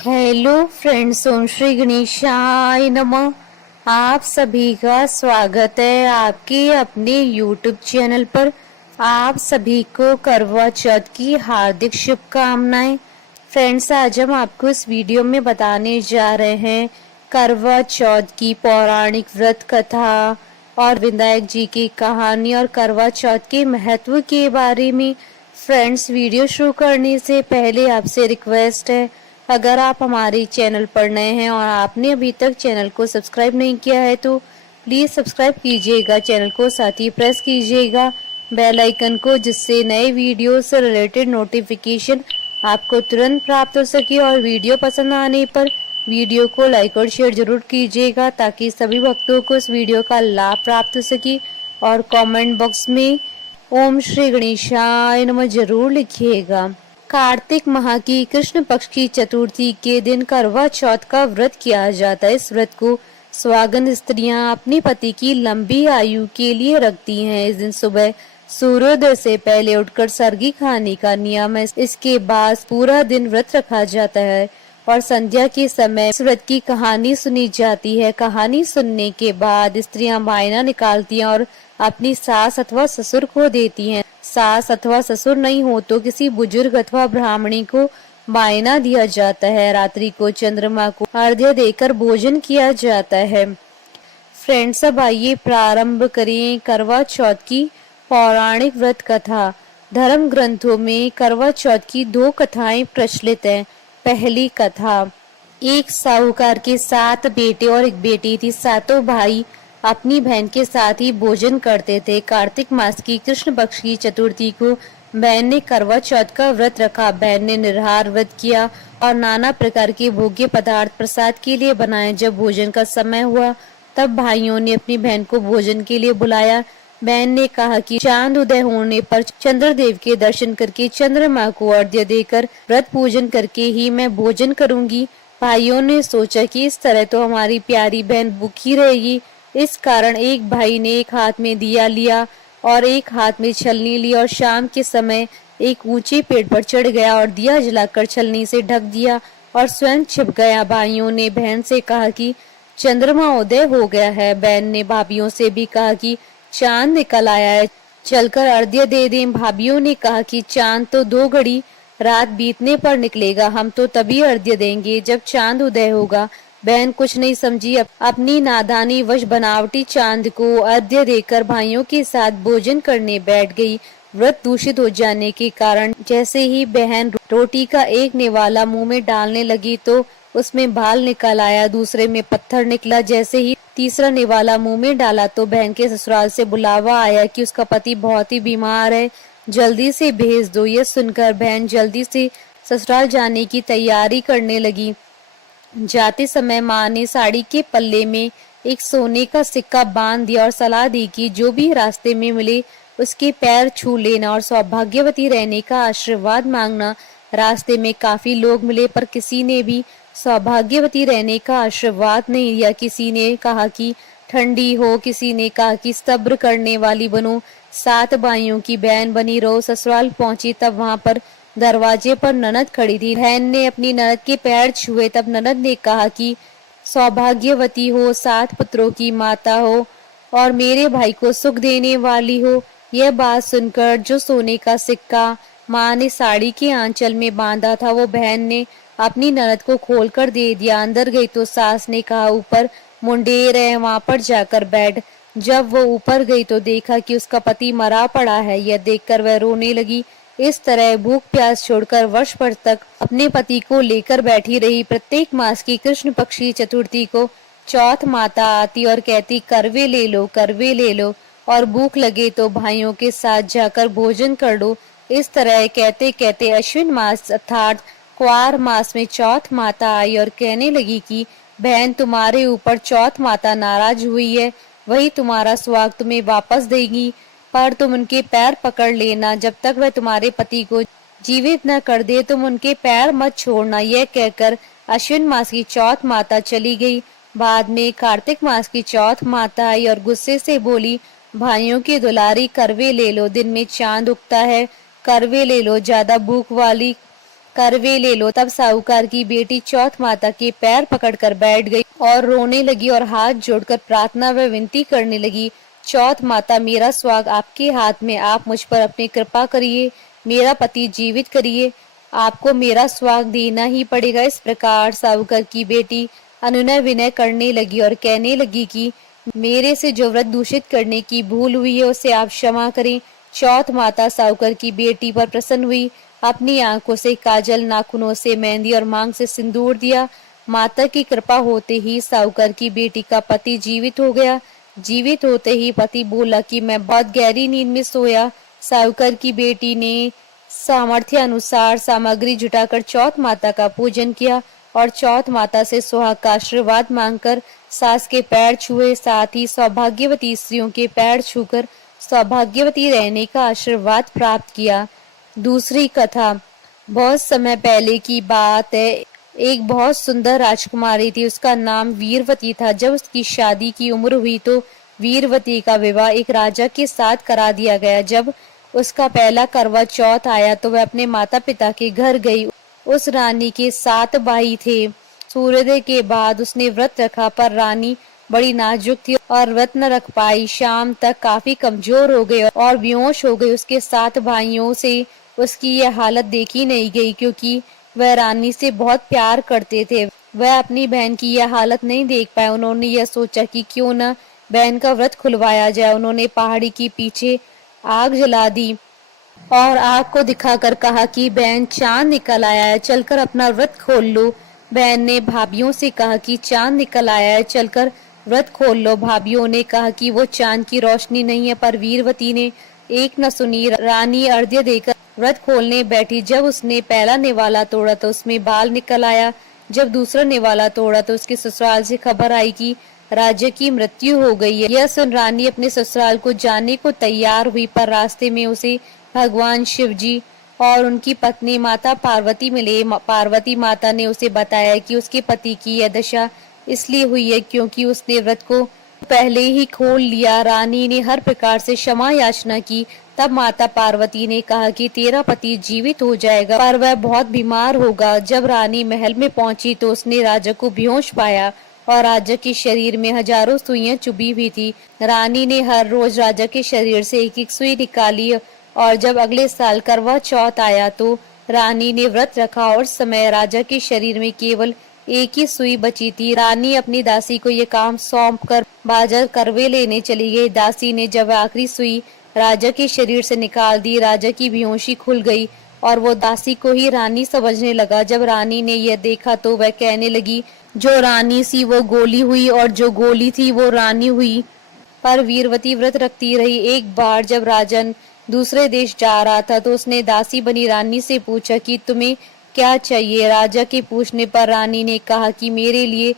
Hello friends, ओम श्री गणेशाय नमः। आप सभी का स्वागत है आपके अपने यूट्यूब चैनल पर। आप सभी को करवा चौथ की हार्दिक शुभकामनाएं। फ्रेंड्स, आज हम आपको इस वीडियो में बताने जा रहे हैं करवा चौथ की पौराणिक व्रत कथा और विनायक जी की कहानी और करवा चौथ के महत्व के बारे में। फ्रेंड्स, वीडियो शुरू करने से पहले आपसे रिक्वेस्ट है, अगर आप हमारे चैनल पर नए हैं और आपने अभी तक चैनल को सब्सक्राइब नहीं किया है तो प्लीज़ सब्सक्राइब कीजिएगा चैनल को, साथ ही प्रेस कीजिएगा बेल आइकन को, जिससे नए वीडियो से रिलेटेड नोटिफिकेशन आपको तुरंत प्राप्त हो सके। और वीडियो पसंद आने पर वीडियो को लाइक और शेयर जरूर कीजिएगा ताकि सभी भक्तों को इस वीडियो का लाभ प्राप्त हो सके। और कमेंट बॉक्स में ओम श्री गणेशाय नमः जरूर लिखिएगा। कार्तिक माह की कृष्ण पक्ष की चतुर्थी के दिन करवा चौथ का व्रत किया जाता है। इस व्रत को सुहागन स्त्रियां अपने पति की लंबी आयु के लिए रखती हैं। इस दिन सुबह सूर्योदय से पहले उठकर सरगी खाने का नियम है। इसके बाद पूरा दिन व्रत रखा जाता है और संध्या के समय इस व्रत की कहानी सुनी जाती है। कहानी सुनने के बाद स्त्रियां बायना निकालती हैं और अपनी सास अथवा ससुर को देती हैं। सास अथवा ससुर नहीं हो तो किसी बुजुर्ग अथवा ब्राह्मणी को बायना दिया जाता है। रात्रि को चंद्रमा को अर्घ्य देकर भोजन किया जाता है। फ्रेंड्स, अब आइए प्रारंभ करें करवा चौथ की पौराणिक व्रत कथा। धर्म ग्रंथों में करवा चौथ की दो कथाएं प्रचलित हैं। पहली कथा, एक साहूकार के 7 बेटे और एक बेटी थी। सातों भाई अपनी बहन के साथ ही भोजन करते थे। कार्तिक मास की कृष्ण पक्ष की चतुर्थी को बहन ने करवा चौथ का व्रत रखा। बहन ने निराहार व्रत किया और नाना प्रकार के भोग्य पदार्थ प्रसाद के लिए बनाए। जब भोजन का समय हुआ तब भाइयों ने अपनी बहन को भोजन के लिए बुलाया। बहन ने कहा कि चांद उदय होने पर चंद्रदेव के दर्शन करके चंद्रमा को अर्घ्य देकर व्रत पूजन करके ही मैं भोजन करूंगी। भाइयों ने सोचा कि इस तरह तो हमारी प्यारी बहन भूखी रहेगी। इस कारण एक भाई ने एक हाथ में दिया लिया और एक हाथ में छलनी ली और शाम के समय एक ऊंचे पेड़ पर चढ़ गया और दिया जलाकर छलनी से ढक दिया और स्वयं छिप गया। भाइयों ने बहन से कहा कि चंद्रमा उदय हो गया है। बहन ने भाभीियों से भी कहा कि चांद निकल आया है, चलकर अर्घ्य दे दें। भाभीियों ने कहा कि चांद तो 2 घड़ी रात बीतने पर निकलेगा, हम तो तभी अर्घ्य देंगे जब चांद उदय होगा। बहन कुछ नहीं समझी, अपनी नादानी वश बनावटी चांद को अर्घ्य देकर भाइयों के साथ भोजन करने बैठ गई। व्रत दूषित हो जाने के कारण जैसे ही बहन रोटी का एक निवाला मुंह में डालने लगी तो उसमें बाल निकल आया, दूसरे में पत्थर निकला। जैसे ही तीसरा निवाला मुंह में डाला तो बहन के ससुराल से बुलावा आया कि उसका पति बहुत ही बीमार है, जल्दी से भेज दो। यह सुनकर बहन जल्दी से ससुराल जाने की तैयारी करने लगी। जाते समय माँ ने साड़ी के पल्ले में एक सोने का सिक्का बांध दिया और सलाह दी कि जो भी रास्ते में मिले उसके पैर छू लेना और सौभाग्यवती रहने का आशीर्वाद मांगना। रास्ते में काफी लोग मिले पर किसी ने भी सौभाग्यवती रहने का आशीर्वाद नहीं दिया। किसी ने कहा कि ठंडी हो, किसी ने कहा कि सब्र करने वाली बनो, 7 भाइयों की बहन बनी रहो। ससुराल पहुंची तब वहां पर दरवाजे पर ननद खड़ी थी। बहन ने अपनी ननद के पैर छुए तब ननद ने कहा कि सौभाग्यवती हो, 7 पुत्रों की माता हो और मेरे भाई को सुख देने वाली हो। यह बात सुनकर जो सोने का सिक्का माँ ने साड़ी के आंचल में बांधा था वो बहन ने अपनी ननद को खोलकर दे दिया। अंदर गई तो सास ने कहा ऊपर मुंडेर है, वहां पर जाकर बैठ। जब वो ऊपर गई तो देखा कि उसका पति मरा पड़ा है। यह देखकर वह रोने लगी। इस तरह भूख प्यास छोड़कर वर्ष भर तक अपने पति को लेकर बैठी रही। प्रत्येक मास की कृष्ण पक्ष की चतुर्थी को चौथ माता आती और कहती करवे ले लो, करवे ले लो, और भूख लगे तो भाइयों के साथ जाकर भोजन कर लो। इस तरह कहते कहते अश्विन मास अर्थात क्वार मास में चौथ माता आई और कहने लगी कि बहन, तुम्हारे ऊपर चौथ माता नाराज हुई है, वही तुम्हारा सुहाग तुम्हें वापस देगी, पर तुम उनके पैर पकड़ लेना। जब तक वह तुम्हारे पति को जीवित न कर दे तुम उनके पैर मत छोड़ना। यह कहकर अश्विन मास की चौथ माता चली गई। बाद में कार्तिक मास की चौथ माता आई और गुस्से से बोली, भाइयों की दुलारी, करवे ले लो, दिन में चांद उगता है, करवे ले लो। ज्यादा भूख वाली करवे ले लो। तब साहूकार की बेटी चौथ माता के पैर पकड़कर बैठ गई और रोने लगी और हाथ जोड़कर प्रार्थना व विनती करने लगी। चौथ माता, मेरा सुहाग आपके हाथ में, आप मुझ पर अपनी कृपा करिए, मेरा पति जीवित करिए, आपको मेरा सुहाग देना ही पड़ेगा। इस प्रकार साहूकार की बेटी अनुनय विनय करने लगी और कहने लगी कि मेरे से जो व्रत दूषित करने की भूल हुई है उसे आप क्षमा करें। चौथ माता साहूकार की बेटी पर प्रसन्न हुई, अपनी आंखों से काजल, नाखूनों से मेहंदी और मांग से सिंदूर दिया। माता की कृपा होते ही साहूकार की बेटी का पति जीवित हो गया। जीवित होते ही पति बोला कि मैं बहुत गहरी नींद में सोया। साहूकार की बेटी ने सामर्थ्य अनुसार सामग्री जुटाकर चौथ माता का पूजन किया और चौथ माता से सुहाग का आशीर्वाद मांगकर सास के पैर छुए, साथ ही सौभाग्यवती स्त्रियों के पैर छूकर सौभाग्यवती रहने का आशीर्वाद प्राप्त किया। दूसरी कथा। बहुत समय पहले की बात है, एक बहुत सुंदर राजकुमारी थी, उसका नाम वीरवती था। जब उसकी शादी की उम्र हुई तो वीरवती का विवाह एक राजा के साथ करा दिया गया। जब उसका पहला करवा चौथ आया तो वह अपने माता पिता के घर गई। उस रानी के 7 भाई थे। सूर्योदय के बाद उसने व्रत रखा, पर रानी बड़ी नाजुक थी और व्रत न रख पाई। शाम तक काफी कमजोर हो गई और बेहोश हो गई। उसके 7 भाइयों से उसकी यह हालत देखी नहीं गई, क्योंकि वह रानी से बहुत प्यार करते थे। वह अपनी बहन की यह हालत नहीं देख पाए। उन्होंने यह सोचा कि क्यों न बहन का व्रत खुलवाया जाए। उन्होंने पहाड़ी के पीछे आग जला दी और आग को दिखाकर कहा कि बहन, चांद निकल आया है, चलकर अपना व्रत खोल लो। बहन ने भाभीियों से कहा कि चांद निकल आया है, चलकर व्रत खोल लो। भाभीियों ने कहा कि वो चांद की रोशनी नहीं है, पर वीरवती ने एक न सुनी। रानी अर्घ्य देकर व्रत खोलने बैठी। जब उसने पहला निवाला तोड़ा तो उसमें बाल निकल आया। जब दूसरा निवाला तोड़ा तो उसके ससुराल से खबर आई कि राजा की मृत्यु हो गई है। यह सुन रानी अपने ससुराल को जाने को तैयार हुई, पर रास्ते में उसे भगवान शिव जी और उनकी पत्नी माता पार्वती मिले। पार्वती माता ने उसे बताया कि उसके पति की यह दशा इसलिए हुई है क्योंकि उसने व्रत को पहले ही खोल लिया। रानी ने हर प्रकार से क्षमा याचना की। तब माता पार्वती ने कहा कि तेरा पति जीवित हो जाएगा, पर वह बहुत बीमार होगा। जब रानी महल में पहुंची तो उसने राजा को बेहोश पाया और राजा के शरीर में हजारों सुइयां चुभी हुई थी। रानी ने हर रोज राजा के शरीर से एक एक सुई निकाली और जब अगले साल करवा चौथ आया तो रानी ने व्रत रखा और समय राजा के शरीर में केवल एक ही सुई बची थी। रानी अपनी दासी को ये काम सौंप कर बाजार करवे लेने चली गई। दासी ने जब आखिरी सुई राजा के शरीर से निकाल दी, राजा की बेहोशी खुल गई और वो दासी को ही रानी समझने लगा। जब रानी ने यह देखा तो वह कहने लगी, जो रानी सी वो गोली हुई और जो गोली थी वो रानी हुई। पर वीरवती व्रत रखती रही। एक बार जब राजन दूसरे देश जा रहा था तो उसने दासी बनी रानी से पूछा कि तुम्हें क्या चाहिए। राजा के पूछने पर रानी ने कहा कि मेरे लिए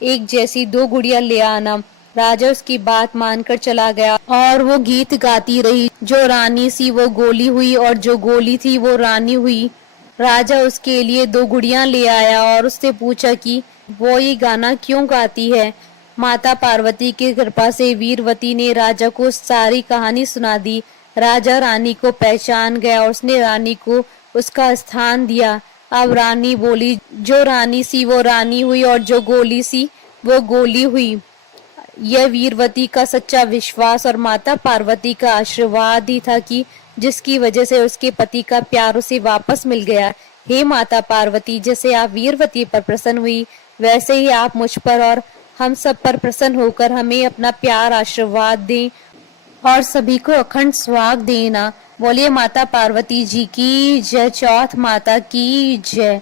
एक जैसी 2 गुड़िया ले आना। राजा उसकी बात मानकर चला गया और वो गीत गाती रही, जो रानी सी वो गोली हुई और जो गोली थी वो रानी हुई। राजा उसके लिए 2 गुड़िया ले आया और उससे पूछा कि वो ये गाना क्यों गाती है। माता पार्वती की कृपा से वीरवती ने राजा को सारी कहानी सुना दी। राजा रानी को पहचान गया और उसने रानी को उसका स्थान दिया। अब रानी बोली, जो रानी सी वो रानी हुई और जो गोली सी वो गोली हुई। यह वीरवती का सच्चा विश्वास और माता पार्वती का आशीर्वाद ही था कि जिसकी वजह से उसके पति का प्यार उसे वापस मिल गया। हे माता पार्वती, जैसे आप वीरवती पर प्रसन्न हुई वैसे ही आप मुझ पर और हम सब पर प्रसन्न होकर हमें अपना प्यार आशीर्वाद दें और सभी को अखंड सुहाग देना। बोलिए माता पार्वती जी की जय, चौथ माता की जय।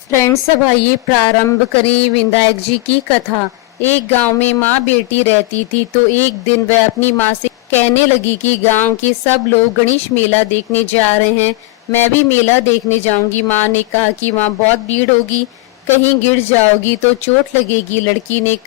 फ्रेंड्स, अब आइए प्रारंभ करें विनायक जी की कथा। एक गांव में माँ बेटी रहती थी। तो एक दिन वह अपनी माँ से कहने लगी कि गांव के सब लोग गणेश मेला देखने जा रहे हैं, मैं भी मेला देखने जाऊंगी। माँ ने कहा कि वहाँ बहुत भीड़ होगी, कहीं गिर जाओगी तो चोट लगेगी। लड़की ने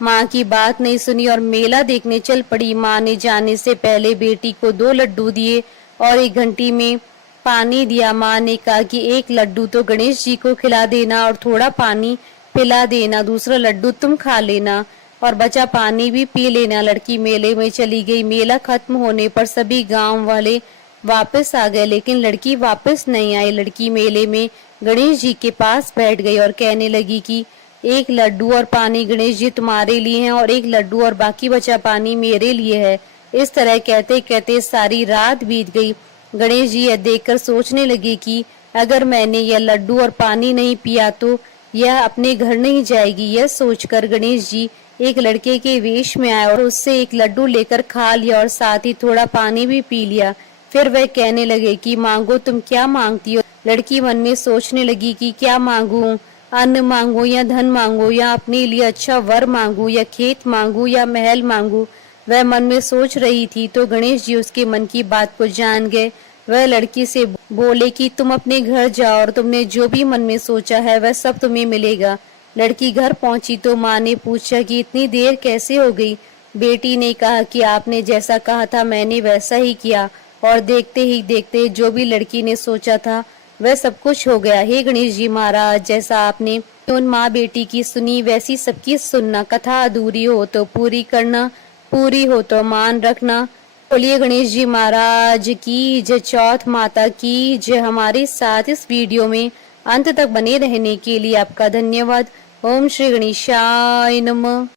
माँ की बात नहीं सुनी और मेला देखने चल पड़ी। माँ ने जाने से पहले बेटी को 2 लड्डू दिए और 1 घंटी में पानी दिया। माँ ने कहा कि 1 लड्डू तो गणेश जी को खिला देना और थोड़ा पानी पिला देना, दूसरा लड्डू तुम खा लेना और बचा पानी भी पी लेना। लड़की मेले में चली गई। मेला खत्म होने पर सभी गांव वाले वापस आ गए, लेकिन लड़की वापस नहीं आई। लड़की मेले में गणेश जी के पास बैठ गई और कहने लगी कि एक लड्डू और पानी गणेश जी तुम्हारे लिए हैं और एक लड्डू और बाकी बचा पानी मेरे लिए है। इस तरह कहते कहते सारी रात बीत गई। गणेश जी यह देखकर सोचने लगे कि अगर मैंने यह लड्डू और पानी नहीं पिया तो यह अपने घर नहीं जाएगी। यह सोचकर गणेश जी एक लड़के के वेश में आए और उससे एक लड्डू लेकर खा लिया और साथ ही थोड़ा पानी भी पी लिया। फिर वह कहने लगे कि मांगो, तुम क्या मांगती हो। लड़की मन में सोचने लगी कि क्या मांगू, अन्न मांगू या धन मांगू या अपने लिए अच्छा वर मांगू या खेत मांगू या महल मांगू। वह मन में सोच रही थी तो गणेश जी उसके मन की बात को जान गए। वह लड़की से बोले कि तुम अपने घर जाओ और तुमने जो भी मन में सोचा है वह सब तुम्हें मिलेगा। लड़की घर पहुंची तो माँ ने पूछा कि इतनी देर कैसे हो गई। बेटी ने कहा कि आपने जैसा कहा था मैंने वैसा ही किया और देखते ही देखते जो भी लड़की ने सोचा था वह सब कुछ हो गया। हे गणेश जी महाराज, जैसा आपने उन माँ बेटी की सुनी वैसी सबकी सुनना। कथा अधूरी हो तो पूरी करना, पूरी हो तो मान रखना। बोलिए गणेश जी महाराज की जय। चौथ माता की जय। हमारे साथ इस वीडियो में अंत तक बने रहने के लिए आपका धन्यवाद। ओम श्री गणेशाय नमः।